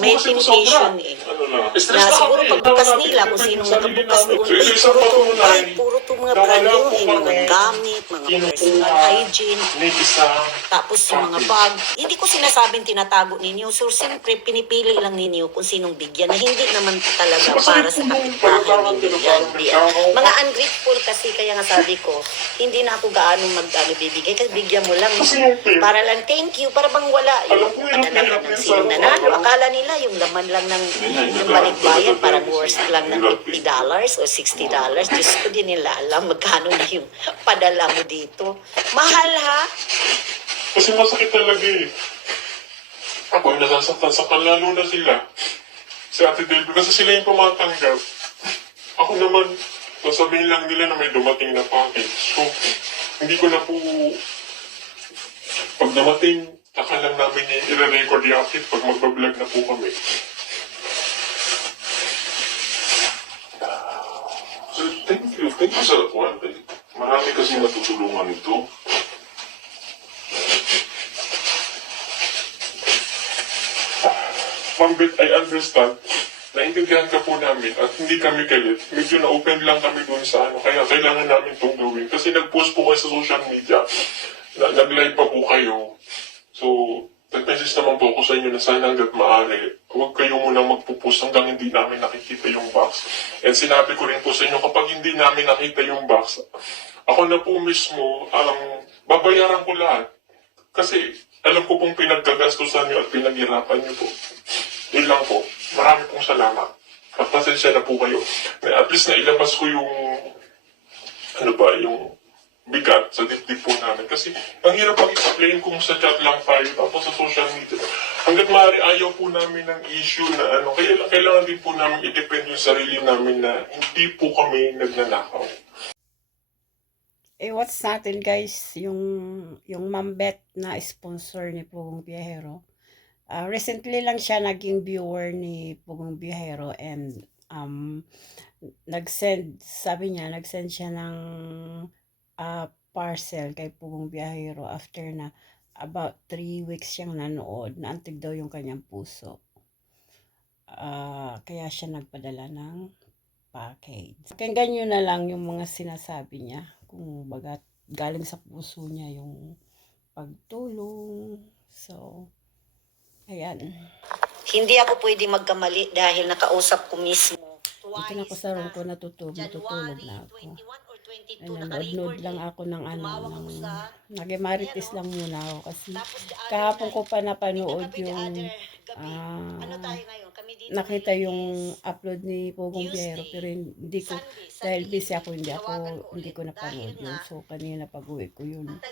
may temptation eh. Na siguro pagbukas nila kung sinong nakabukas doon, puro to mga brand new eh, mga gamit, mga personal hygiene, tapos yung mga bag. Hindi ko sinasabing tinatago ninyo. So, siyempre, pinipili lang ninyo kung sinong bigyan na hindi naman talaga para sa kapitbahay ninyo yan. Mga ungrateful kasi, kaya nga sabi ko, hindi na ako gaano bibigay. Kasi bigyan mo lang. Para lang, thank you. Para bang wala. Yung padala ng sinong nanalo. Akala nila yung laman lang ng yung balikbayan, parang worth lang ng $50 o $60. Diyos ko, din nila alam magkano na yung padala mo dito. Mahal ha? Kasi masakit talaga eh. Ako ay nasasaktan sa lalo na sila. Si Ate Delby, kasi sila yung pumatanggap. Ako naman, sasabihin lang nila na may dumating na package. So, hindi ko na po, pag dumating, saka lang namin i-record yung update pag magbablog na po kami. So, thank you sa one. Marami kasi natutulungan ito. Ma'am Beth, I understand. Naintindihan ka po namin at hindi kami galit. Medyo na-open lang kami doon sa ano. Kaya kailangan namin itong gawin. Kasi nag-post po kayo sa social media. Nag-live pa po kayo. So, nag-message naman po ako sa inyo na sana hanggat maaari. Huwag kayo munang magpo-post hanggang hindi namin nakikita yung box. And sinabi ko rin po sa inyo, kapag hindi namin nakita yung box, ako na po mismo, babayaran ko lahat. Kasi alam ko pong pinagkagastusan nyo at pinaghirapan nyo po. Yun lang po. Marami pong salamat. At pasensya na po kayo. At least nailabas ko yung, yung bigat sa dibdib po namin. Kasi ang hirap pag-explain kung sa chat lang tayo tapos sa social media. Hanggat maaari ayaw po namin ng issue na kaya kailangan din po namin i-depend yung sarili namin na hindi po kami nagnanakaw. What's natin guys, yung Ma'am Beth na sponsor ni Pugong Biyahero. Recently lang siya naging viewer ni Pugong Biyahero and nag-send siya ng parcel kay Pugong Biyahero after na about 3 weeks siyang nanood, naantig daw yung kanyang puso. Kaya siya nagpadala ng package. Pakinggan nyo na lang yung mga sinasabi niya kung bagat galing sa puso niya yung pagtulong. So, ayan. Hindi ako pwede magkamali dahil nakausap ko mismo. Dito na ako sa room ko, natutulog na ako. Nanood lang ako ng nag-marites lang muna ako kasi kahapon ko pa napanood yung nakita yung upload ni Pugong Biyahero pero hindi ko, dahil busy ako, hindi ko napanood yun. So kanina pag-uwi ko yung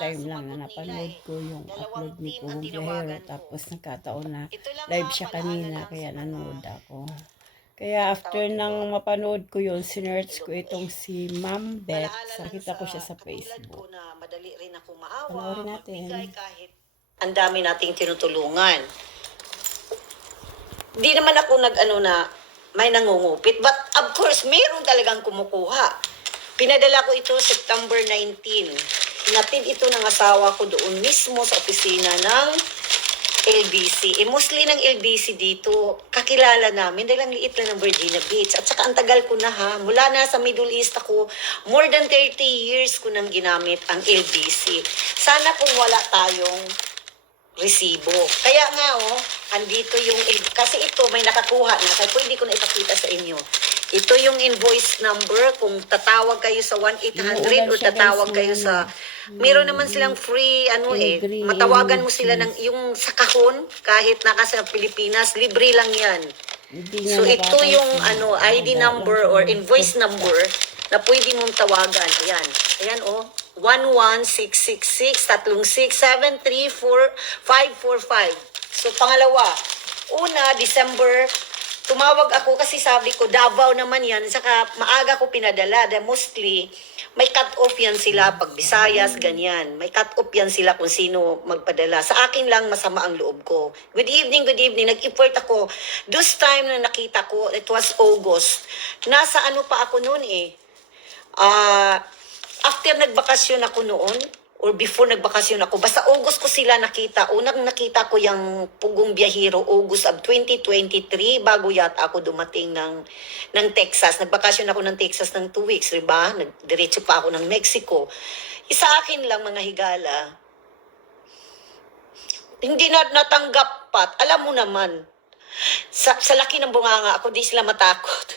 time lang na napanood ko yung upload ni Pugong Biyahero, tapos nagkataon na live siya kanina kaya nanood ako. Kaya after nang mapanood ko yun, sinearch ko itong si Ma'am Beth. Nakita ko siya sa Facebook. Madali rin ako maawa. Panoorin natin. Kahit ang dami nating tinutulungan. Di naman ako may nangungupit. But of course, mayroon talagang kumukuha. Pinadala ko ito September 19. Hinatid ito ng asawa ko doon mismo sa opisina ng LBC. Mostly ng LBC dito, kakilala namin dahil ang liit lang ng Virginia Beach. At saka ang tagal ko na ha, mula na sa Middle East ako, more than 30 years ko nang ginamit ang LBC. Sana kung wala tayong resibo. Kaya nga andito yung, kasi ito may nakakuha na, kaya pwede ko na ipakita sa inyo. Ito yung invoice number, kung tatawag kayo sa 1-800 o tatawag kayo sa, meron naman silang free, matawagan mo sila ng, yung sa kahon, kahit naka sa Pilipinas, libre lang yan. So ito yung ID number or invoice number na pwede mong tawagan. Ayan 11666-36734545. So pangalawa, una, December, tumawag ako kasi sabi ko, Davao naman yan, saka maaga ko pinadala. Dahil mostly, may cut-off yan sila pag Visayas, ganyan. May cut-off yan sila kung sino magpadala. Sa akin lang, masama ang loob ko. Good evening. Nag-effort ako. This time na nakita ko, it was August. Nasa pa ako noon after nagbakasyon ako noon, or before nagbakasyon ako. Basta August ko sila nakita. Unang nakita ko yung Pugong Biyahero, August of 2023, bago yata ako dumating ng Texas. Nagbakasyon ako ng Texas ng 2 weeks, diba? Nagdiretso pa ako ng Mexico. Isa akin lang, mga higala, hindi na natanggap pat. Alam mo naman, sa laki ng bunganga ako, di sila matakot.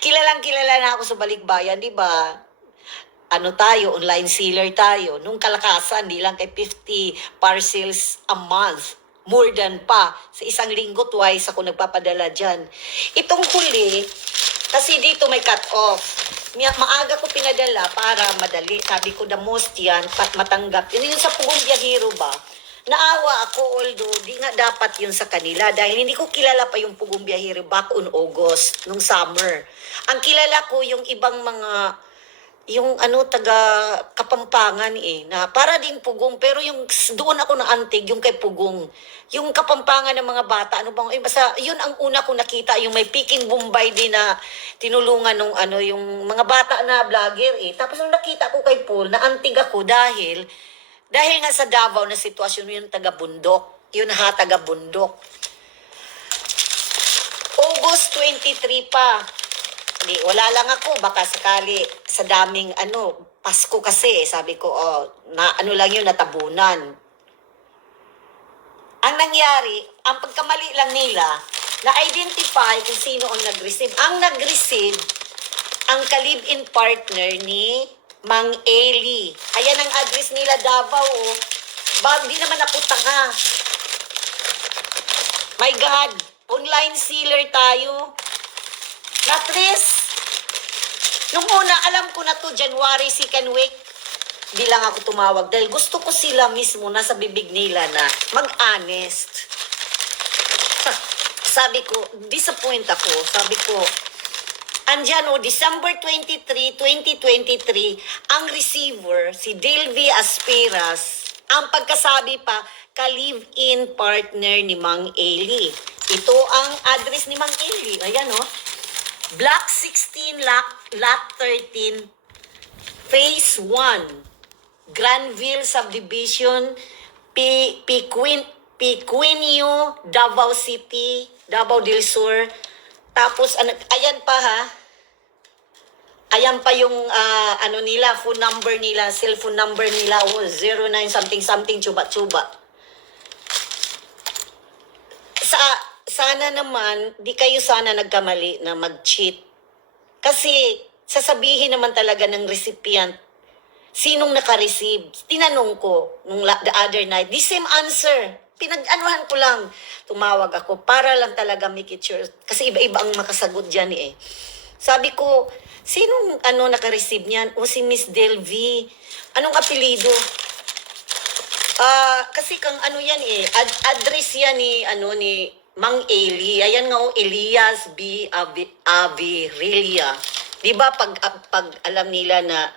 Kilala na ako sa Balikbayan, di ba? Ano tayo, online sealer tayo. Nung kalakasan, di lang kay 50 parcels a month. More than pa. Sa isang linggo, twice ako nagpapadala dyan. Itong huli, kasi dito may cut-off. Maaga ko pinadala para madali. Sabi ko, the most yan, matanggap. Yun yung sa Pugong Biyahero ba? Naawa ako, although di nga dapat yun sa kanila. Dahil hindi ko kilala pa yung Pugong Biyahero back on August, nung summer. Ang kilala ko yung ibang mga yung taga Kapampangan na para din Pugong, pero yung doon ako naantig, yung kay Pugong. Yung Kapampangan ng mga bata, basta yun ang una ko nakita, yung may Peking Bombay din na tinulungan nung yung mga bata na vlogger Tapos nung nakita ko kay Paul, naantig ako dahil nga sa Davao na sitwasyon yung taga-bundok, yun taga-bundok. August 23 pa. Wala lang ako, baka sakali sa daming Pasko kasi, sabi ko, lang yun, natabunan. Ang nangyari, ang pagkamali lang nila, na-identify kung sino ang nag-receive. Ang nag-receive, ang ka-live-in partner ni Mang Eli. Ayan ang address nila, Davao. Di naman ako tanga. My God, online sealer tayo. Not least, nung una, alam ko na to, January 2nd week, di lang ako tumawag. Dahil gusto ko sila mismo, nasa bibig nila na mag-honest. Sabi ko, disappoint ako. Sabi ko, andyan December 23, 2023, ang receiver, si Delvi Aspiras, ang pagkasabi pa, ka-live-in partner ni Mang Eli. Ito ang address ni Mang Eli. Ayan Block 16, Lot 13, Phase 1, Granville Subdivision, Piquinio, Davao City, Davao del Sur. Tapos, ayan pa ayan pa yung nila, phone number nila, cellphone number nila, 09 something, chuba-chuba. Sana naman, di kayo sana nagkamali na mag-cheat. Kasi, sasabihin naman talaga ng recipient, sinong naka-receive. Tinanong ko, the other night, the same answer. Pinag-anuhan ko lang. Tumawag ako para lang talaga make it sure. Kasi iba-iba ang makasagot dyan Sabi ko, sinong naka-receive niyan? O si Miss Delvi. Anong apelido? Kasi kang yan address yan ni Mang Eli. Ayan nga Elias B. Avirelia. Di ba pag alam nila na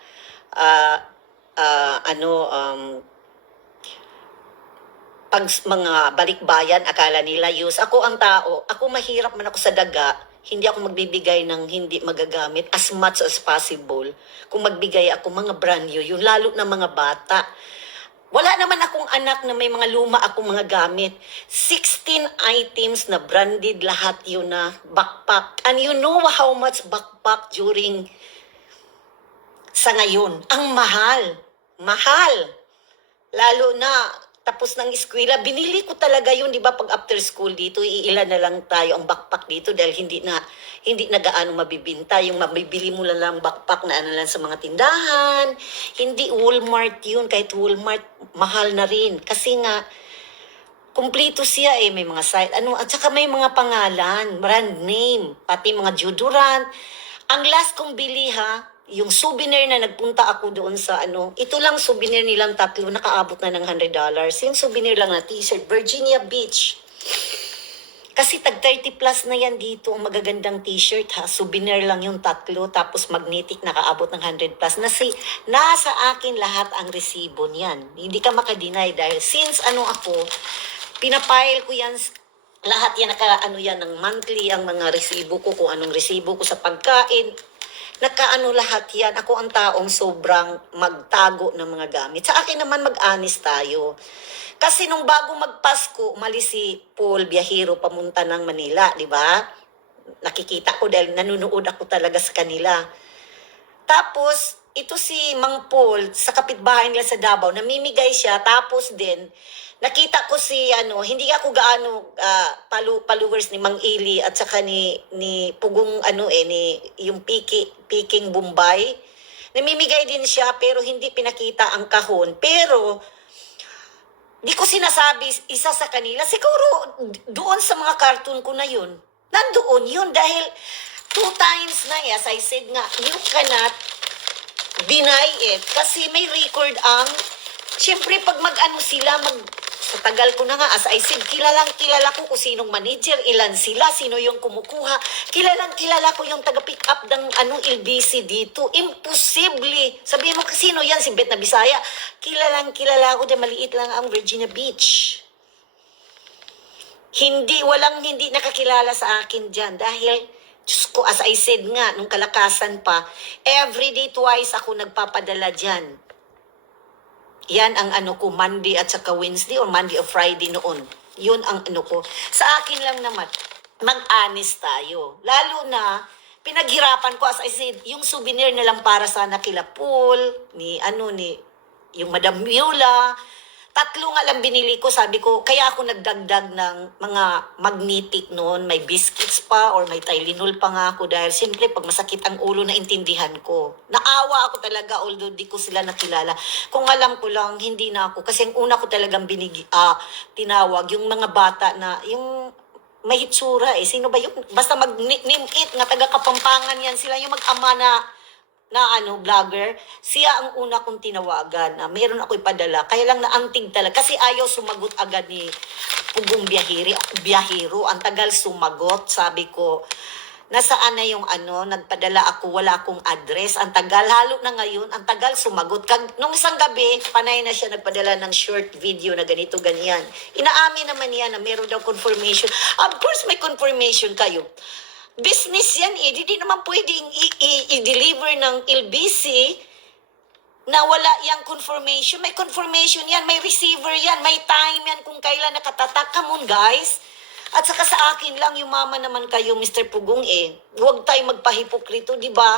pag mga balikbayan, akala nila use. Ako ang tao, ako mahirap man ako sa daga, hindi ako magbibigay ng hindi magagamit as much as possible. Kung magbigay ako, mga brand new, yung lalo na mga bata. Wala naman akong anak na may mga luma akong mga gamit. 16 items na branded lahat yun na backpack. And you know how much backpack during sa ngayon? Ang mahal. Mahal. Lalo na tapos ng eskwela, binili ko talaga yun, di ba, pag after school dito, iilan na lang tayo ang backpack dito dahil hindi na gaano mabibinta. Yung mabibili mo lang backpack na lang sa mga tindahan. Hindi Walmart yun, kahit Walmart, mahal na rin. Kasi nga, kumpleto siya may mga site, at saka may mga pangalan, brand name, pati mga deodorant. Ang last kong bili yung souvenir na nagpunta ako doon sa ito lang souvenir nilang tatlo, nakaabot na ng $100. Yung souvenir lang na t-shirt, Virginia Beach. Kasi tag 30 plus na yan dito, ang magagandang t-shirt souvenir lang yung tatlo, tapos magnetic nakaabot ng 100 plus. Nasa akin lahat ang resibo niyan. Hindi ka makadeny dahil since ako, pinapile ko yan, lahat yan yan ng monthly, ang mga resibo ko, kung anong resibo ko sa pagkain. Nakaano lahat yan. Ako ang taong sobrang magtago ng mga gamit. Sa akin naman mag-honest tayo. Kasi nung bago magpasko, umalis si Paul Biahiro pamunta ng Manila, di ba? Nakikita ko dahil nanonood ako talaga sa kanila. Tapos, ito si Mang Paul, sa kapitbahay nila sa Davao, namimigay siya. Tapos din, nakita ko si, hindi ako gaano followers ni Mang Ili at saka ni Pugong, yung Peking Bombay. Namimigay din siya, pero hindi pinakita ang kahon. Pero, di ko sinasabi isa sa kanila. Siguro, doon sa mga cartoon ko na yun, nandoon yun dahil 2 times na, as I said nga, you cannot deny it. Kasi may record ang, syempre pag sa tagal ko na nga, as I said, kilala ko kung sinong manager, ilan sila, sino yung kumukuha. Kilala ko yung taga-pick up ng LBC dito. Imposible. Sabihin mo, sino yan? Si Bet na Bisaya. Kilala ko, dahil maliit lang ang Virginia Beach. Walang hindi nakakilala sa akin dyan. Dahil, Diyos ko, as I said nga, nung kalakasan pa, everyday twice ako nagpapadala dyan. Yan ang ko, Monday at saka Wednesday or Monday or Friday noon. Yun ang ko. Sa akin lang naman, mag-honest tayo. Lalo na, pinaghirapan ko, as I said, yung souvenir na lang para sana kila Paul, yung Madam Miola, 3 nga lang binili ko, sabi ko, kaya ako nagdagdag ng mga magnetic noon, may biscuits pa or may Tylenol pa nga ako dahil siyempre pag masakit ang ulo naintindihan ko. Naawa ako talaga although di ko sila nakilala. Kung alam ko lang, hindi na ako. Kasi ang una ko talagang tinawag, yung mga bata na, yung may hitsura eh. Sino ba yung, basta mag-name it, nga taga Kapampangan yan. Sila yung mag-ama na vlogger, siya ang una kong tinawagan na meron ako ipadala. Kaya lang naantig talaga. Kasi ayaw sumagot agad ni Pugong Biyahiro. Ang tagal sumagot. Sabi ko, nasaan na yung nagpadala ako, wala akong address. Ang tagal, halo na ngayon, ang tagal sumagot. Nung isang gabi, panay na siya nagpadala ng short video na ganito, ganyan. Inaamin naman niya na meron daw confirmation. Of course, may confirmation kayo. Business yan eh. Hindi naman pwedeng i-deliver ng LBC na wala yung confirmation. May confirmation yan. May receiver yan. May time yan kung kailan nakatatak. Come on, guys. At saka sa akin lang, yumaman naman kayo, Mr. Pugong eh. Huwag tayo magpahipokrito, di ba?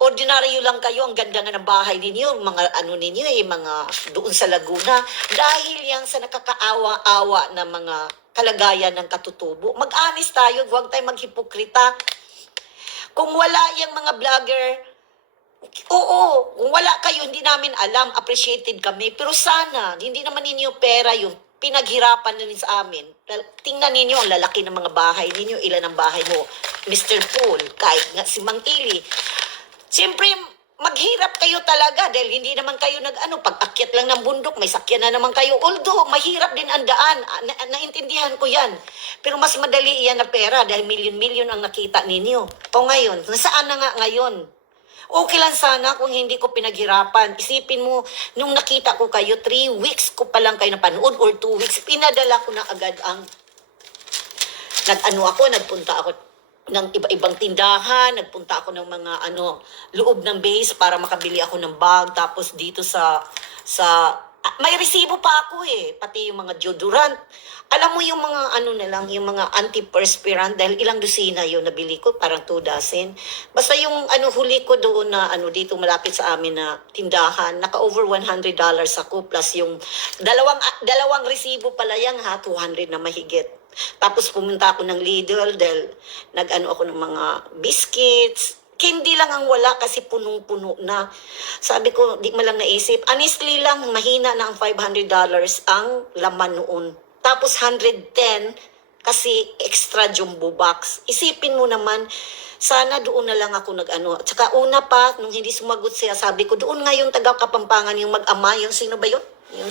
Ordinaryo lang kayo. Ang ganda nga ng bahay ninyo. Mga ninyo eh, mga doon sa Laguna. Dahil yan sa nakakaawa-awa na mga kalagayan ng katutubo. Mag-honest tayo, huwag tayo maghipokrita. Kung wala yung mga vlogger, oo, kung wala kayo, hindi namin alam, appreciated kami. Pero sana, hindi naman ninyo pera yung pinaghirapan na sa amin. Tingnan ninyo ang lalaki ng mga bahay ninyo, ilan ang bahay mo. Mr. Paul, kahit nga si Mang Ili. Siyempre, maghirap kayo talaga dahil hindi naman kayo pag-akyat lang ng bundok, may sakyan na naman kayo. Although, mahirap din ang daan. Naintindihan ko yan. Pero mas madali yan na pera dahil milyon-milyon ang nakita ninyo. O ngayon, nasaan na nga ngayon? Okay lang sana kung hindi ko pinaghirapan. Isipin mo, nung nakita ko kayo, 3 weeks ko pa lang kayo napanood or 2 weeks, pinadala ko na agad ang nagpunta ako ng iba-ibang tindahan, nagpunta ako ng mga loob ng base para makabili ako ng bag, tapos dito sa may resibo pa ako eh, pati yung mga deodorant. Alam mo yung mga yung mga antiperspirant, dahil ilang dosina yun nabili ko, parang 2 dozen. Basta yung huli ko doon na dito malapit sa amin na tindahan, naka-over $100 ako, plus yung dalawang resibo pala yan ha, 200 na mahigit. Tapos pumunta ako ng Lidl dahil ako ng mga biscuits. Candy lang ang wala kasi punong-puno na. Sabi ko, di mo lang naisip. Honestly lang, mahina na ang $500 ang laman noon. Tapos 110 kasi extra jumbo box. Isipin mo naman, sana doon na lang ako At saka una pa, nung hindi sumagot siya, sabi ko, doon nga yung taga Kapampangan, yung mag-ama, yung sino ba yun? Yung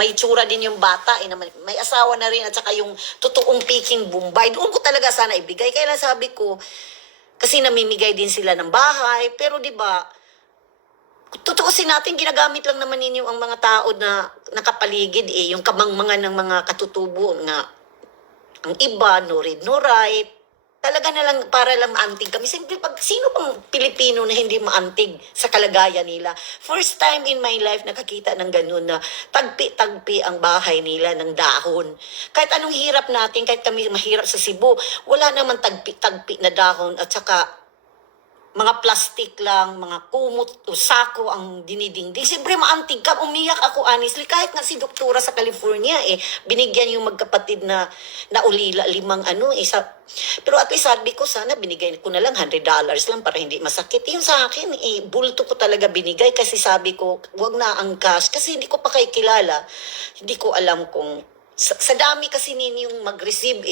may tsura din yung bata, may asawa na rin, at saka yung totoong Peking Bombay. Doon ko talaga sana ibigay. Kaya lang sabi ko, kasi namimigay din sila ng bahay, pero di ba, tutuusin natin, ginagamit lang naman ninyo ang mga tao na nakapaligid eh, yung kamangmangan ng mga katutubo na ang iba, no read, no write, Talaga na lang para lang maantig kami. Siyempre, sino pang Pilipino na hindi maantig sa kalagayan nila? First time in my life nakakita ng ganun na tagpi-tagpi ang bahay nila ng dahon. Kahit anong hirap natin, kahit kami mahirap sa Cebu, wala naman tagpi-tagpi na dahon at saka mga plastic lang, mga kumot o sako ang dinidingding. Siyempre, maantig ka. Umiyak ako, honestly. Kahit nga si doktora sa California, binigyan yung magkapatid na ulila, 5 isa. Pero at least sabi ko, sana binigay ko na lang $100 lang para hindi masakit. Yung sa akin, bulto ko talaga binigay kasi sabi ko, wag na ang cash. Kasi hindi ko pa kayo kilala. Hindi ko alam kung, sa dami kasi ninyong mag-receive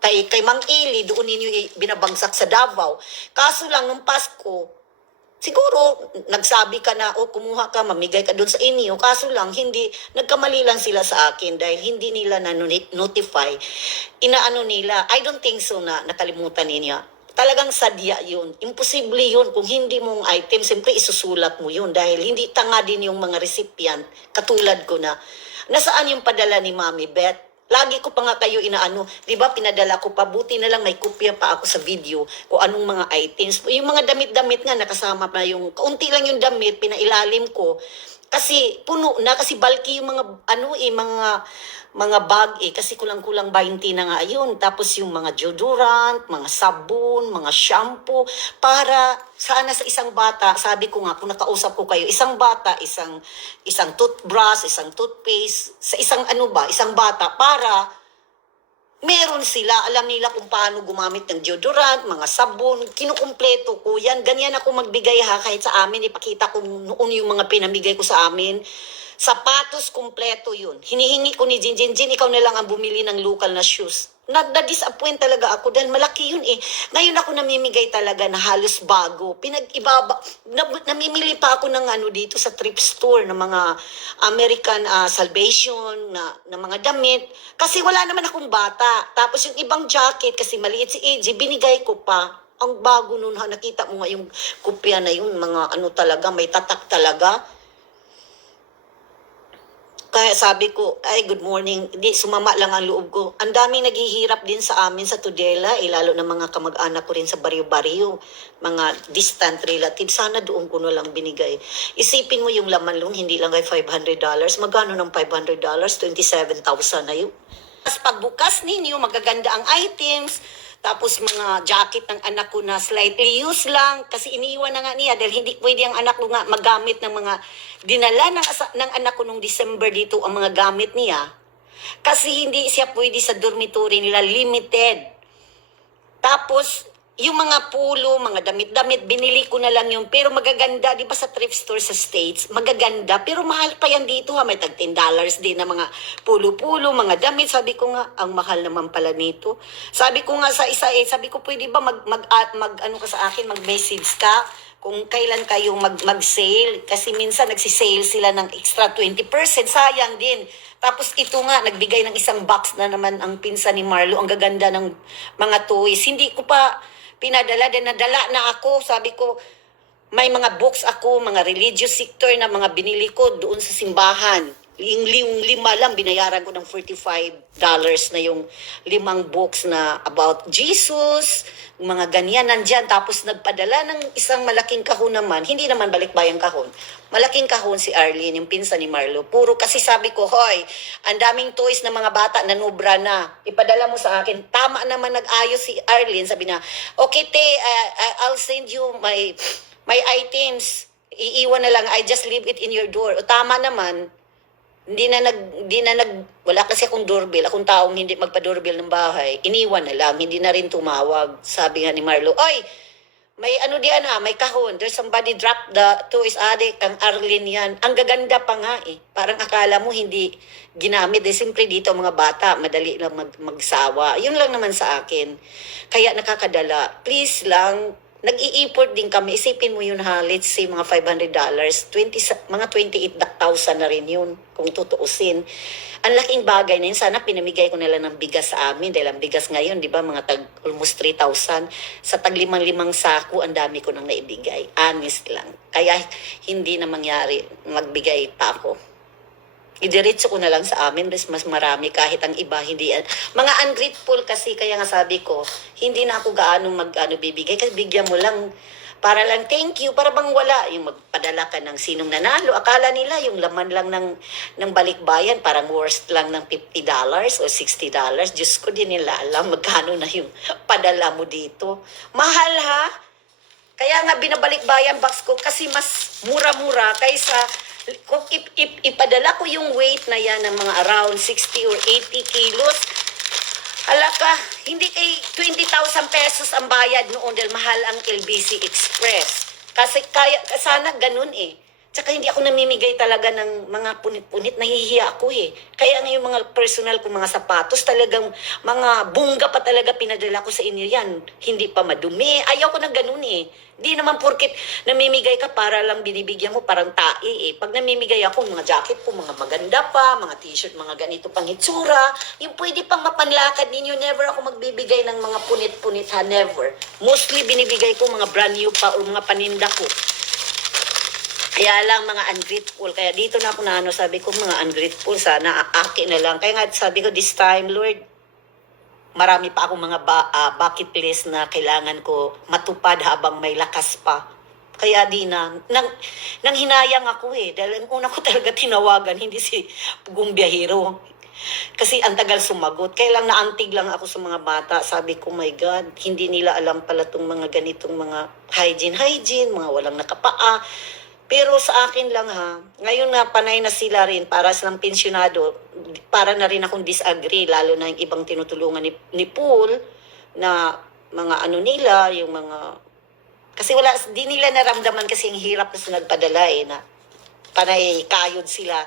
kay Mang Ili, doon ninyo binabagsak sa Davao. Kaso lang, nung Pasko, siguro, nagsabi ka na, kumuha ka, mamigay ka doon sa inyo. Kaso lang, hindi, nagkamali lang sila sa akin dahil hindi nila na-notify. Inaano nila, I don't think so na nakalimutan niya. Talagang sadya yun. Imposible yun. Kung hindi mong item, siyempre isusulat mo yun dahil hindi tanga din yung mga recipient, katulad ko na. Nasaan yung padala ni Mami Beth? Lagi ko pa nga kayo inaano, di ba pinadala ko pa, buti na lang may kopya pa ako sa video kung anong mga items. Yung mga damit-damit nga, nakasama pa yung, kaunti lang yung damit, pinailalim ko. Kasi puno na, kasi bulky yung mga bag kasi kulang-kulang 20 na nga yun. Tapos yung mga deodorant, mga sabon, mga shampoo, para sana sa isang bata, sabi ko nga, kung nakausap ko kayo, isang bata, isang toothbrush, isang toothpaste, sa isang bata, para meron sila, alam nila kung paano gumamit ng deodorant, mga sabon, kinukumpleto ko yan. Ganyan ako magbigay kahit sa amin, ipakita ko noon yung mga pinamigay ko sa amin. Sapatos, kumpleto yun. Hinihingi ko ni Jinjin, ikaw na lang ang bumili ng local na shoes. Na-disappoint talaga ako dahil malaki yun Ngayon ako namimigay talaga na halos bago. Namimili pa ako ng dito sa thrift store ng mga American Salvation na mga damit. Kasi wala naman akong bata. Tapos yung ibang jacket, kasi maliit si AJ, binigay ko pa. Ang bago nun nakita mo nga yung kopya na yun, mga talaga, may tatak talaga. Kaya sabi ko, good morning. Hindi, sumama lang ang loob ko. Ang daming naghihirap din sa amin sa Tudela, lalo na mga kamag-anak ko rin sa baryo-baryo, mga distant relatives. Sana doon ko na lang binigay. Isipin mo yung laman lang, hindi lang ay $500. Magkano ng $500? 27,000 na yun. Tapos pagbukas ninyo, magaganda ang items. Tapos mga jacket ng anak ko na slightly used lang kasi iniiwan na nga niya dahil hindi pwede ang anak ko nga magamit ng mga dinala ng anak ko nung December dito ang mga gamit niya. Kasi hindi siya pwede sa dormitory nila, limited. Tapos yung mga pulo, mga damit-damit, binili ko na lang yun. Pero magaganda, di ba sa thrift store sa States, magaganda. Pero mahal pa yan dito may tag $10 din na mga pulo-pulo, mga damit. Sabi ko nga, ang mahal naman pala nito. Sabi ko nga sa isa sabi ko, pwede ba ano ka sa akin, mag-message ka kung kailan kayo mag-sale. Kasi minsan nagsisale sila ng extra 20%. Sayang din. Tapos ito nga, nagbigay ng isang box na naman ang pinsan ni Marlo. Ang gaganda ng mga toys. Hindi ko pa pinadala din, nadala na ako. Sabi ko, may mga books ako, mga religious sector na mga binili ko doon sa simbahan. Yung 5 lang, binayaran ko ng $45 na yung 5 books na about Jesus, mga ganyan nandyan. Tapos nagpadala ng isang malaking kahon naman, hindi naman balikbayang kahon. Malaking kahon si Arlene, yung pinsan ni Marlo. Puro kasi sabi ko, hoy, ang daming toys ng mga bata, nanubra na. Ipadala mo sa akin. Tama naman nag-ayos si Arlene. Sabi na, okay te, I'll send you my items. Iiwan na lang, I just leave it in your door. O tama naman, wala kasi akong doorbell, akong taong hindi magpa-doorbell ng bahay. Iniwan na lang, hindi na rin tumawag. Sabi nga ni Marlo, oy, may may kahon. There's somebody dropped the toys. Kang Arlene yan. Ang gaganda pa nga Parang akala mo hindi ginamit. Siyempre dito mga bata, madali lang magsawa. Yun lang naman sa akin. Kaya nakakadala. Please lang, nag-i-import din kami. Isipin mo yun let's say mga $500. Mga 28,000 na rin yun kung tutuusin. Ang laking bagay na yun. Sana pinamigay ko na lang ng bigas sa amin. Dahil ang bigas ngayon, di ba, mga almost 3,000. Sa tag 5 sako, ang dami ko nang naibigay. Honest lang. Kaya hindi na mangyari, magbigay pa ako. Idiretso ko na lang sa amin, mas marami kahit ang iba hindi. Mga ungrateful kasi, kaya nga sabi ko, hindi na ako gaano bibigay. Kasi bigyan mo lang, para lang thank you, para bang wala. Yung magpadala ka ng sinong nanalo. Akala nila yung laman lang ng balikbayan, parang worst lang ng $50 o $60. Diyos ko, din nila alam magkano na yung padala mo dito. Mahal ha? Kaya nga binabalik-bayan box ko kasi mas mura-mura kaysa kung ipadala ko yung weight na yan ng mga around 60 or 80 kilos, halaka, hindi kay 20,000 pesos ang bayad noon dahil mahal ang LBC Express. Kasi sana ganun eh. Tsaka hindi ako namimigay talaga ng mga punit-punit, nahihiya ako eh. Kaya nga yung mga personal kong mga sapatos, talagang mga bungga pa talaga pinadala ko sa inyo yan. Hindi pa madumi. Ayaw ko na ganun eh. Di naman porket namimigay ka para lang binibigyan mo parang tae eh. Pag namimigay ako, mga jacket po, mga maganda pa, mga t-shirt, mga ganito pang hitsura, yung pwede pang mapanlakad ninyo, never ako magbibigay ng mga punit-punit ha, never. Mostly binibigay ko mga brand new pa o mga paninda ko. Kaya lang mga ungrateful. Kaya dito na ako na sabi ko mga ungrateful, sana aaki na lang. Kaya nga sabi ko this time, Lord, marami pa akong mga bucket list na kailangan ko matupad habang may lakas pa. Kaya di na, nang hinayang ako eh. Dahil ang una ko talaga tinawagan, hindi si Pugong Biyahero. Kasi ang tagal sumagot. Kaya lang naantig lang ako sa mga bata. Sabi ko, my God, hindi nila alam pala itong mga ganitong mga hygiene, mga walang nakapaa. Pero sa akin lang ha, ngayon na panay na sila rin para silang pensyonado, para na rin akong disagree, lalo na yung ibang tinutulungan ni Paul, na mga ano nila, yung mga, kasi wala, di nila naramdaman kasi ang hirap na sa nagpadala eh, na panay kayod sila,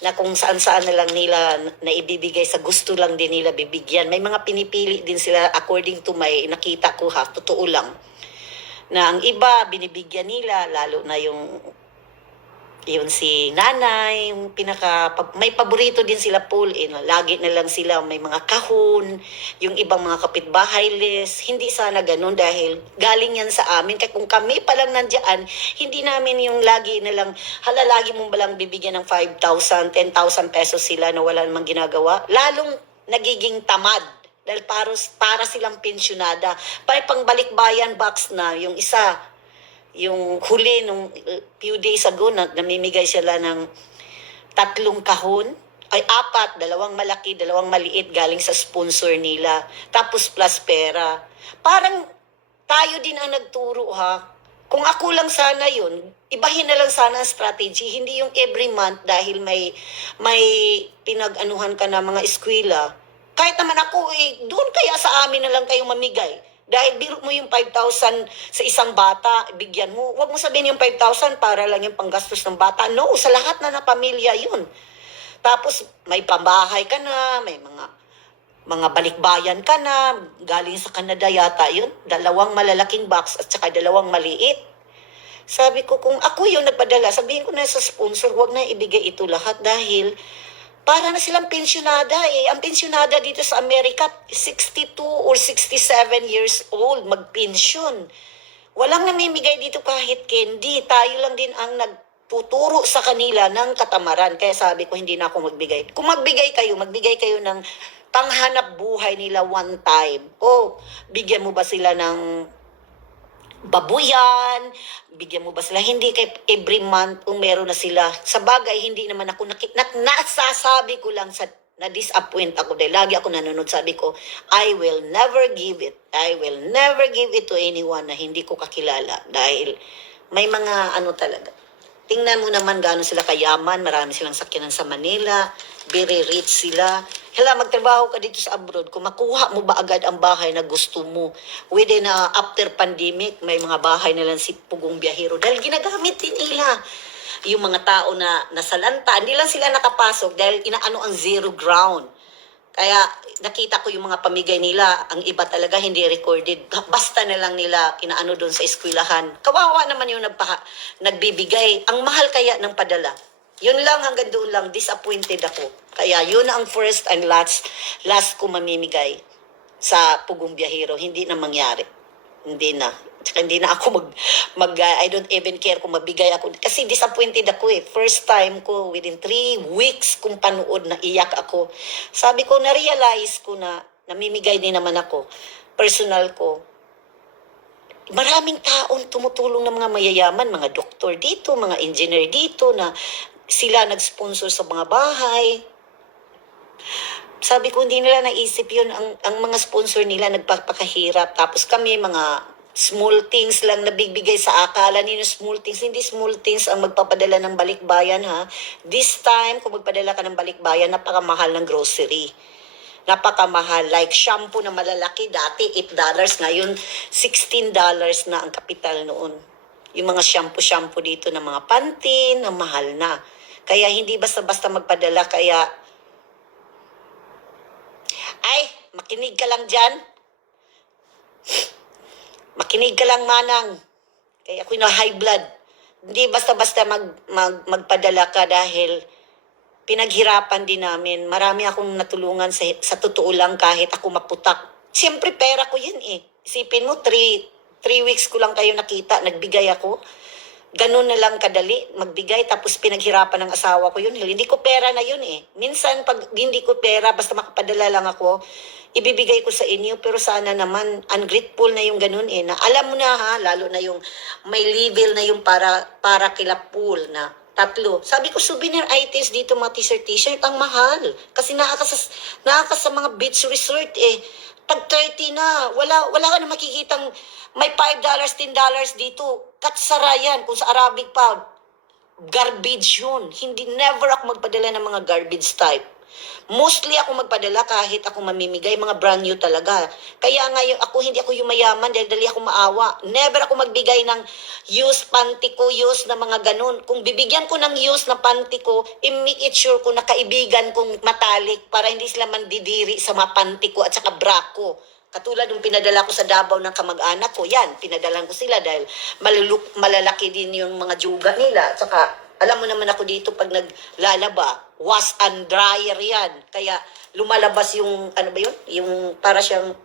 na kung saan-saan na lang nila na ibibigay sa gusto lang din nila bibigyan. May mga pinipili din sila according to my nakita ko ha, totoo lang, na ang iba binibigyan nila, lalo na yung si nanay, yung may paborito din sila Paul, eh, lagi na lang sila may mga kahon, yung ibang mga kapitbahay list, hindi sana ganun dahil galing yan sa amin. Kaya kung kami palang nandiyan, hindi namin yung lagi na lang, lagi mo balang bibigyan ng 5,000, 10,000 pesos sila na wala namang ginagawa, lalong nagiging tamad. Dahil para silang pensyonada. Pang balikbayan box na, yung isa, yung huli nung few days ago na namimigay sila ng 3 kahon, ay 4, 2 malaki, 2 maliit galing sa sponsor nila. Tapos plus pera. Parang tayo din ang nagturo ha. Kung ako lang sana yun, ibahin na lang sana ang strategy. Hindi yung every month dahil may pinag-anuhan ka na mga eskwela. Kahit naman ako doon kaya sa amin na lang kayong mamigay. Dahil biro mo yung 5,000 sa isang bata, bigyan mo. Huwag mo sabihin yung 5,000 para lang yung panggastos ng bata. No, sa lahat na pamilya yun. Tapos may pambahay ka na, may mga balikbayan ka na, galing sa Canada yata yun. 2 malalaking box at saka 2 maliit. Sabi ko, kung ako yung nagpadala, sabihin ko na sa sponsor, huwag na ibigay ito lahat dahil para na silang pensyonada eh. Ang pensyonada dito sa Amerika, 62 or 67 years old, magpensyon. Walang namimigay dito kahit candy. Tayo lang din ang nagtuturo sa kanila ng katamaran. Kaya sabi ko, hindi na ako magbigay. Kung magbigay kayo ng panghanap buhay nila one time. O, bigyan mo ba sila ng babuyan, bigyan mo ba sila? Hindi kay every month kung meron na sila. Sa bagay, hindi naman ako nasasabi ko lang na-disappoint ako dahil lagi ako nanonood. Sabi ko, I will never give it. I will never give it to anyone na hindi ko kakilala dahil may mga talaga. Tingnan mo naman gaano sila kayaman, marami silang sakyanan sa Manila, very rich sila. Magtrabaho ka dito sa abroad, kung makuha mo ba agad ang bahay na gusto mo, within after pandemic, may mga bahay na lang si Pugong Biyahero dahil ginagamit din nila. Yung mga tao na nasalanta, hindi lang sila nakapasok dahil inaano ang zero ground. Kaya nakita ko yung mga pamigay nila, ang iba talaga hindi recorded. Basta na lang nila inaano doon sa eskwelahan. Kawawa naman yung nagbibigay. Ang mahal kaya ng padala. Yun lang, hanggang doon lang, disappointed ako. Kaya yun ang first and last ko mamimigay sa Pugong Biyahero. Hindi na mangyari. Hindi na. Tsaka hindi na ako I don't even care kung mabigay ako. Kasi disappointed ako eh. First time ko, within 3 weeks kung panood na iyak ako. Sabi ko, na-realize ko na namimigay din naman ako. Personal ko. Maraming taon tumutulong ng mga mayayaman, mga doktor dito, mga engineer dito na sila nag-sponsor sa mga bahay. Sabi ko, hindi nila naisip yun. Ang mga sponsor nila nagpapakahirap. Tapos kami, mga small things lang nabibigay sa akala ninyo small things. Hindi small things ang magpapadala ng balikbayan, ha. This time, kung magpadala ka ng balikbayan, napakamahal ng grocery. Napakamahal. Like shampoo na malalaki, dati $8, ngayon $16 na ang kapital noon. Yung mga shampoo dito ng mga Pantene, na mahal na. Kaya hindi basta-basta magpadala, kaya ay, makinig ka lang dyan. Makinig ka lang, manang. Kaya ako'y na high blood. Hindi basta-basta magpadala ka dahil pinaghirapan din namin. Marami akong natulungan sa totoo lang kahit ako maputak. Siyempre, pera ko yun eh. Isipin mo, 3 weeks ko lang kayo nakita, nagbigay ako. Ganun na lang kadali, magbigay, tapos pinaghirapan ng asawa ko yun. Hindi ko pera na yun eh. Minsan, pag hindi ko pera, basta makapadala lang ako, ibibigay ko sa inyo. Pero sana naman, ungrateful na yung ganun eh. Na alam mo na ha, lalo na yung may level na yung para kila pool na 3. Sabi ko, souvenir items dito, mga t-shirt, ang mahal. Kasi nakaka sa mga beach resort eh. Tag 30 na. Wala ka na makikitang may $5, $10 dito. Katsara yan. Kung sa Arabic pa, garbage yun. Never ako magpadala ng mga garbage type. Mostly ako magpadala kahit ako mamimigay, mga brand new talaga. Kaya ngayon, hindi ako yung mayaman dahil dali ako maawa. Never ako magbigay ng used panty ko, used na mga ganun. Kung bibigyan ko ng used na panty ko, i-make it sure ko na kaibigan kong matalik para hindi sila mandidiri sa mga panty ko at saka bra ko. Katulad ng pinadala ko sa Davao ng kamag-anak ko, yan, pinadalan ko sila dahil malalaki din yung mga juga nila. At saka, alam mo naman ako dito pag naglalaba, wash and dryer yan. Kaya lumalabas yung, ano ba yun? Yung para siyang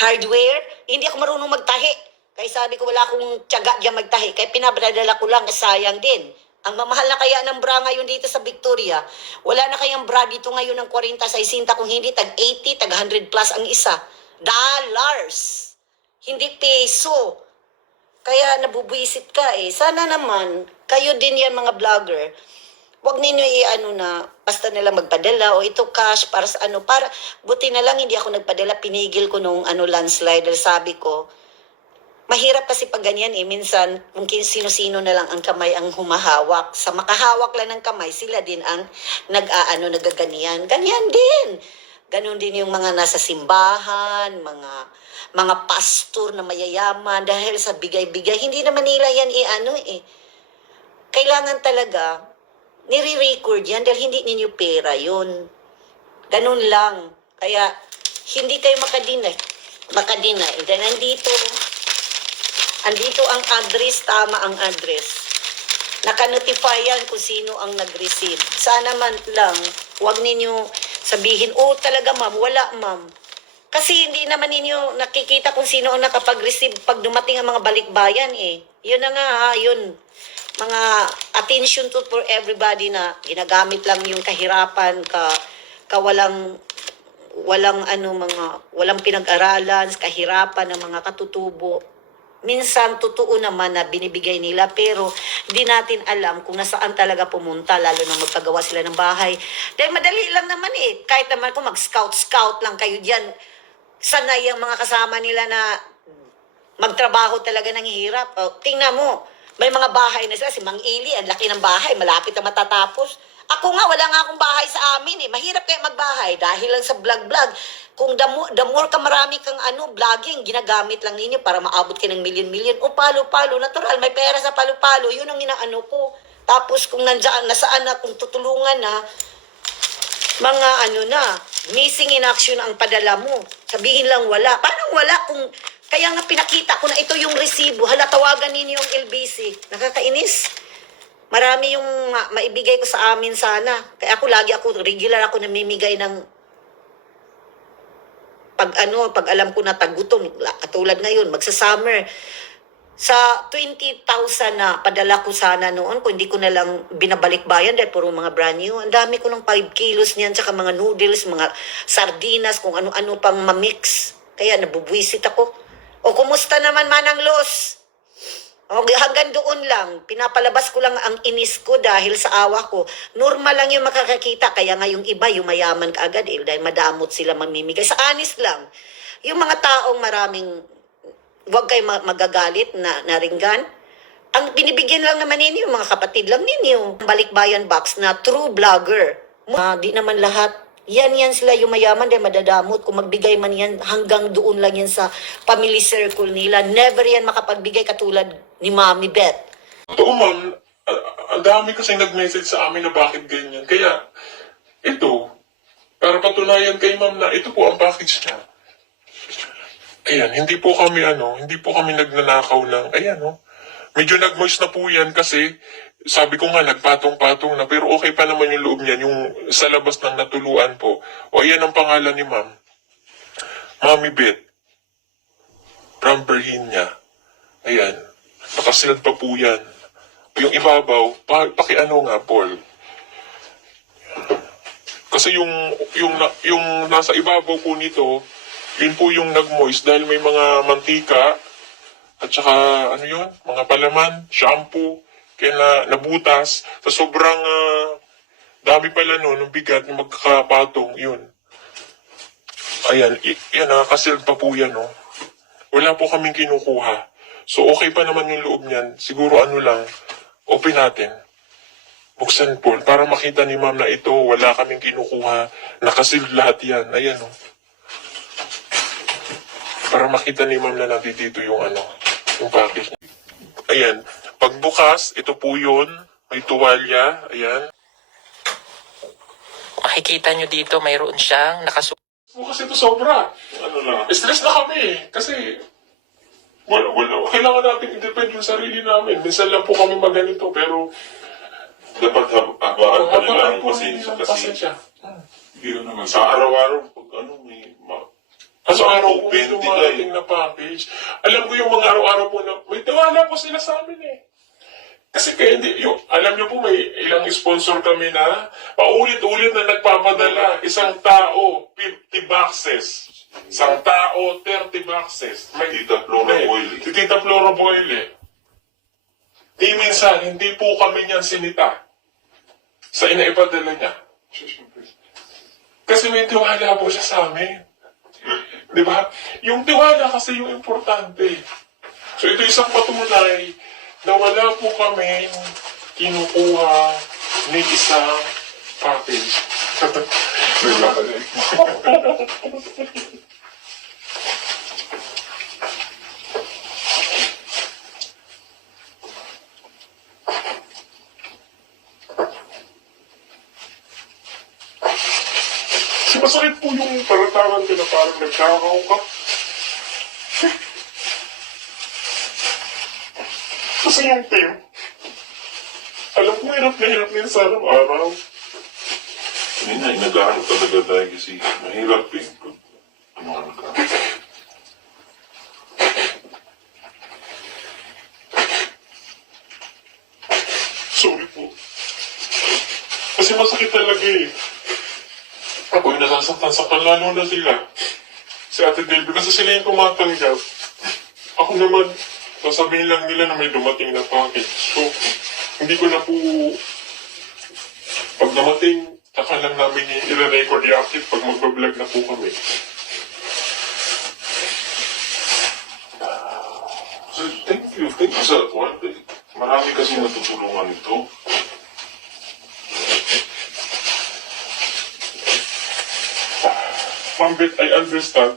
hardware. Hindi ako marunong magtahi. Kaya sabi ko wala akong tiyaga dyan magtahi. Kaya pinabradala ko lang, sayang din. Ang mamahal na kaya ng bra ngayon dito sa Victoria, wala na kayang bra dito ngayon ng 40 sa isinta, kung hindi tag 80, tag 100 plus ang isa. Dollars. Hindi peso. Kaya nabubuisit ka eh. Sana naman, kayo din yan mga vlogger, wag ninyo na, basta nila magpadala, o ito cash, para sa ano, para, buti na lang hindi ako nagpadala, pinigil ko nung landslide, sabi ko, mahirap kasi pag ganyan eh, minsan, kung sino-sino na lang ang kamay ang humahawak, sa makahawak lang ng kamay, sila din ang nagaganiyan. Ganyan din. Ganon din yung mga nasa simbahan, mga pastor na mayayaman, dahil sa bigay-bigay, hindi naman nila yan kailangan talaga, nire-record yan dahil hindi ninyo pera yun. Ganun lang. Kaya, hindi kayo makadinay. Dahil andito ang address, tama ang address. Naka-notify yan kung sino ang nag-receive. Sana man lang, huwag ninyo sabihin, oh talaga ma'am, wala ma'am. Kasi hindi naman ninyo nakikita kung sino ang nakapag-receive pag dumating ang mga balikbayan eh. Yun na nga ha, yun. Mga attention to for everybody na ginagamit lang yung kahirapan, walang walang pinag-aralan, kahirapan ng mga katutubo. Minsan totoo naman na binibigay nila pero di natin alam kung nasaan talaga pumunta, lalo na magpagawa sila ng bahay. Dahil madali lang naman eh. Kahit naman kung mag-scout lang kayo diyan, sanay ang mga kasama nila na magtrabaho talaga ng hirap. O, tingnan mo, may mga bahay na sila, si Mang Ili, ang laki ng bahay, malapit na matatapos. Ako nga, wala nga akong bahay sa amin eh. Mahirap kayo magbahay dahil lang sa vlog-vlog. Kung the more ka marami kang vlogging, ginagamit lang ninyo para maabot ka ng milyon-milyon. O palo-palo, natural, may pera sa palo-palo. Yun ang inaano ko. Tapos kung nasaan na, kung tutulungan na, mga missing in action ang padala mo. Sabihin lang wala. Paano wala kung, kaya nga pinakita ko na ito yung resibo. Hala, tawagan ninyo yung LBC. Nakakainis. Marami yung maibigay ko sa amin sana. Kaya regular ako namimigay ng pag alam ko na tagutom, katulad ngayon, magsa-summer, sa 20,000 na padala ko sana noon, kung hindi ko na lang binabalik bayan dahil puro mga brand new. Ang dami ko ng 5 kilos niyan, tsaka mga noodles, mga sardinas, kung ano-ano pang mamix. Kaya nabubwisit ako. O kumusta naman Manang Los? O, hanggang doon lang, pinapalabas ko lang ang inis ko dahil sa awa ko. Normal lang yung makakakita, kaya nga yung iba, yung mayaman kaagad dahil madamot sila mamimigay. Sa anis lang, yung mga taong maraming, huwag kayo magagalit na naringgan. Ang binibigyan lang naman ninyo, mga kapatid lang ninyo. Balikbayan box na true vlogger. Di naman lahat. Yan sila yung mayaman dahil madadamot. Kung magbigay man yan, hanggang doon lang yan sa family circle nila. Never yan makapagbigay katulad ni Mami Beth. Oo, ma'am. Ang dami kasing nag-message sa amin na bakit ganyan. Kaya, ito, para patunayan kay ma'am na ito po ang package niya. Ayan, hindi po kami nagnanakaw ng, ayan, oh. Medyo nag-moist na po yan kasi, sabi ko nga, nagpatong-patong na, pero okay pa naman yung loob niyan, yung sa labas ng natuluan po. O, ayan ang pangalan ni ma'am. Mami Beth. From Berhinia. Ayan. Nakasilad pa po yan. Yung ibabaw, pakiano nga, Paul. Kasi yung nasa ibabaw po nito, yun po yung nag-moist dahil may mga mantika at saka ano yun, mga palaman, shampoo, kaya nabutas. Sa sobrang dami pala nun, ng bigat, yung magkakapatong, yun. Ayan, yan, nakakasilad pa po yan, no. Wala po kaming kinukuha. So okay pa naman yung loob niyan. Siguro ano lang, open natin. Buksan po, para makita ni ma'am na ito, wala kaming kinukuha. Nakasil lahat yan. Ayan, no. Para makita ni ma'am na nandito yung yung package. Ayan. Pagbukas, ito po yun. May tuwalya. Ayan. Makikita nyo dito, mayroon siyang Kasi ito sobra. Stress na kami. Kasi, kailangan natin i-depend yung sarili namin. Minsan lang po kami maganito, pero Dapat habaan pa nila ang po pasensya yung kasi pasensya. hindi naman sa araw-araw pag may Kaso araw po 20 dumating na package. Alam ko yung mga araw-araw po na, may tiwala po sila sa amin eh. Kasi kaya hindi, alam niyo po may ilang sponsor kami na paulit-ulit na nagpapadala. Isang tao, 50 boxes. Isang tao, 30 boxes. May Tita Flora Boyle. Si Tita Flora Boyle. Di minsan, hindi po kami niyan sinita sa inaipadala niya. Kasi may tiwala po siya sa amin. Di ba? Yung tiwala kasi yung importante. So ito isang patunay na wala po kami kinukuha ni isang package. Masakit po yung paratangan ka na parang nagkakaw ka. Kasi yung team, alam ko hirap din sa araw-araw. Hindi na, nag-aaral talaga tayo kasi mahirap eh. Ano ka? Sorry po. Kasi masakit talaga eh. Ako yung nasasaktan sa lalo na sila. Si Ate Delby, kasi sila yung tumatanggap. Ako naman, sasabihin lang nila na may dumating na package. So, hindi ko na po, pag dumating, saka lang namin i-record i-active pag mag-vlog na po kami. So, thank you. Thank you sa marami kasi natutulungan ito. Ma'am Beth, I understand.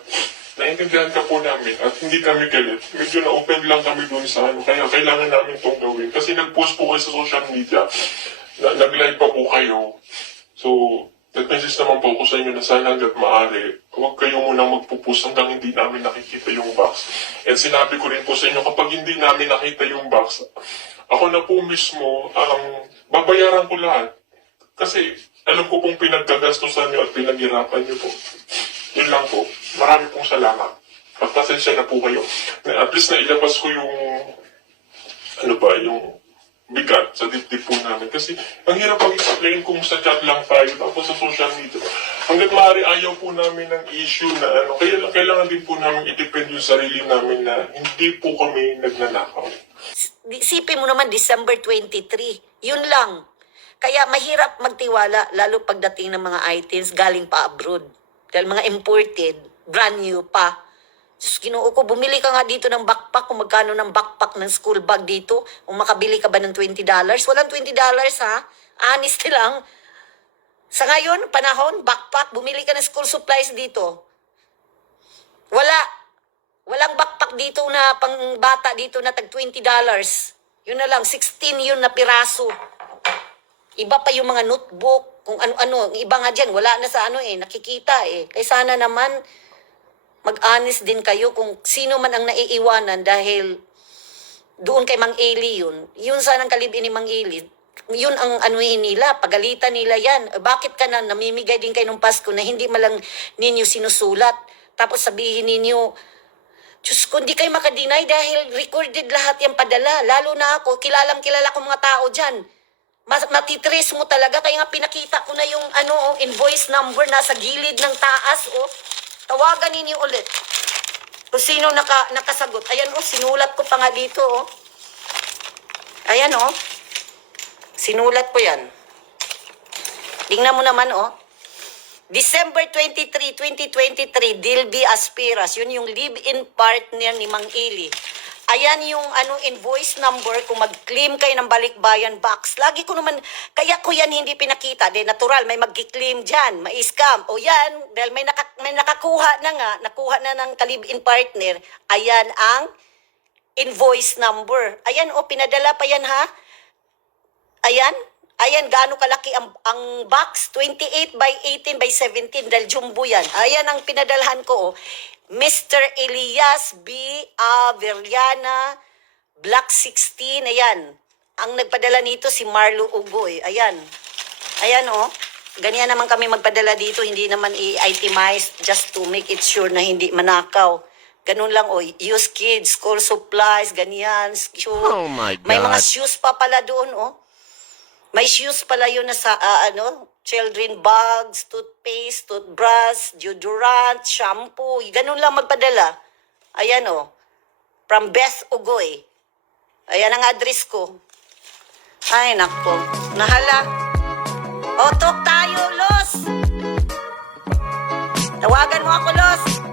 Naintindihan ka po namin at hindi kami galit. Medyo na-open lang kami dun sa kaya kailangan namin itong gawin. Kasi nag-post po kayo sa social media, nag-live pa po kayo. So, nag-message naman po ako sa inyo na sana hanggat maaari, huwag kayo munang magpo-post hanggang hindi namin nakikita yung box. And sinabi ko rin po sa inyo, kapag hindi namin nakita yung box, ako na po mismo, babayaran ko lahat. Kasi alam ko pong pinagkagastosan nyo at pinaghirapan nyo po. Yun lang po. Marami pong salamat. Pagpasensya na po kayo. At least nailabas ko yung yung bigat sa dibdib po namin. Kasi ang hirap pag-explain kung sa chat lang tayo tapos sa social media. Hanggat maaari ayaw po namin ng issue na kaya kailangan din po namin i-depend yung sarili namin na hindi po kami nagnanakaw. Isipin mo naman, December 23. Yun lang. Kaya mahirap magtiwala, lalo pagdating ng mga items galing pa abroad. Dahil mga imported, brand new pa. Diyos, Ginoo ko, bumili ka nga dito ng backpack, kung magkano ng backpack ng school bag dito, kung makabili ka ba ng $20. Walang $20 ha, honest lang. Sa ngayon, panahon, backpack, bumili ka ng school supplies dito. Walang backpack dito na pang bata dito na tag $20. Yun na lang, 16 yun na piraso. Iba pa yung mga notebook, kung ano-ano, iba nga dyan, wala na sa nakikita Kaya sana naman, mag-honest din kayo kung sino man ang naiiwanan dahil doon kay Mang Eli yun. Yun sanang kalibin ni Mang Eli. Yun ang nila, pagalitan nila yan. Bakit ka na namimigay din kayo ng Pasko na hindi malang ninyo sinusulat? Tapos sabihin ninyo, Diyos ko, hindi kayo makadinay dahil recorded lahat yung padala. Lalo na ako, kilala ko mga tao dyan. Matitrace mo talaga. Kaya nga pinakita ko na yung invoice number nasa gilid ng taas. Tawagan ninyo ulit. Kung sino nakasagot. Ayan sinulat ko pa nga dito Ayan sinulat ko yan. Tingnan mo naman December 23, 2023, Dilby Aspiras. Yun yung live-in partner ni Mang Eli. Ayan yung invoice number kung mag-claim kayo ng balikbayan box. Lagi ko naman, kaya ko yan hindi pinakita. De natural, may mag-claim dyan, may scam. O yan, dahil may nakakuha na nga, nakuha na ng ka-live-in partner. Ayan ang invoice number. Ayan pinadala pa yan ha. Ayan, gaano kalaki ang box? 28 by 18 by 17 dahil jumbo yan. Ayan ang pinadalhan ko Mr. Elias B. Averiana, Block 16. Ayan. Ang nagpadala nito si Marlo Ugoy. Ayan. Ayan Ganyan naman kami magpadala dito. Hindi naman i-itemize just to make it sure na hindi manakaw. Ganun lang Use kids, school supplies, ganyan, shoes. Oh my God. May mga shoes pa pala doon May shoes pala yun na sa children bags, toothpaste, toothbrush, deodorant, shampoo. Ganun lang magpadala. Ayan From Beth Ugoy. Ayan ang address ko. Ay, nako. Nahala. Talk tayo, Los. Tawagan mo ako, Los.